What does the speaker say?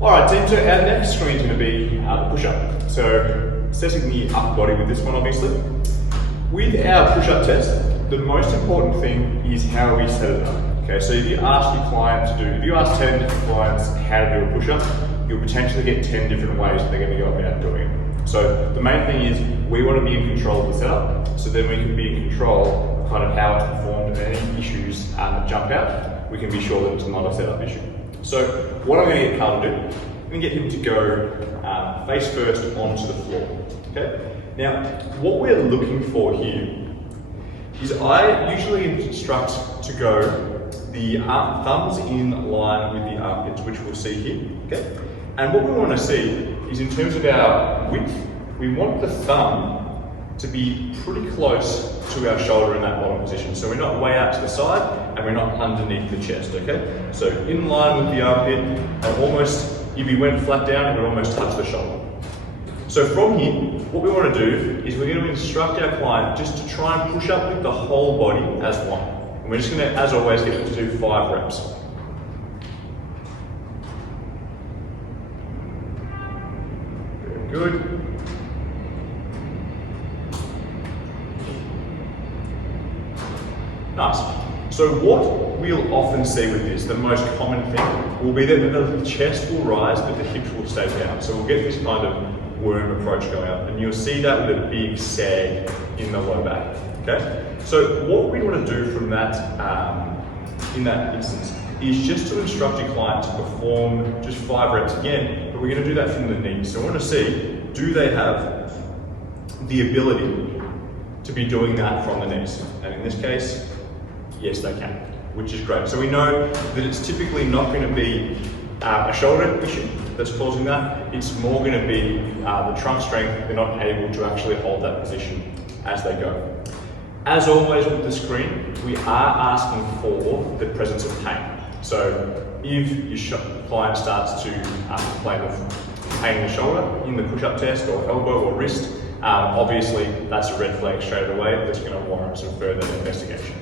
Alright team, so our next screen is going to be the push-up. So setting the upper body with this one obviously. With our push-up test, the most important thing is how we set it up. Okay, so if you ask your client if you ask 10 different clients how to do a push-up, you'll potentially get 10 different ways that they're going to go about doing it. So the main thing is we want to be in control of the setup, so then we can be in control of kind of how it's performed, and any issues that jump out, we can be sure that it's not a setup issue. So what I'm going to get Carl to do, I'm going to get him to go face first onto the floor. Okay. Now, what we're looking for here is I usually instruct to go the thumbs in line with the armpits, which we'll see here. Okay. And what we want to see is in terms of our width, we want the thumb to be pretty close to our shoulder in that bottom position. So we're not way out to the side and we're not underneath the chest, okay? So in line with the armpit, and almost, if you went flat down, it would almost touch the shoulder. So from here, what we want to do is we're going to instruct our client just to try and push up with the whole body as one. And we're just going to, as always, get them to do 5 reps. Very good. Nice. So what we'll often see with this, the most common thing, will be that the chest will rise but the hips will stay down. So we'll get this kind of worm approach going up, and you'll see that with a big sag in the low back. Okay. So what we want to do from that, in that instance, is just to instruct your client to perform just 5 reps again, but we're going to do that from the knees. So we want to see, do they have the ability to be doing that from the knees? And in this case, yes, they can, which is great. So we know that it's typically not going to be a shoulder issue that's causing that. It's more going to be the trunk strength. They're not able to actually hold that position as they go. As always with the screen, we are asking for the presence of pain. So if your client starts to complain of pain in the shoulder, in the push-up test, or elbow or wrist, obviously that's a red flag straight away that's going to warrant some further investigation.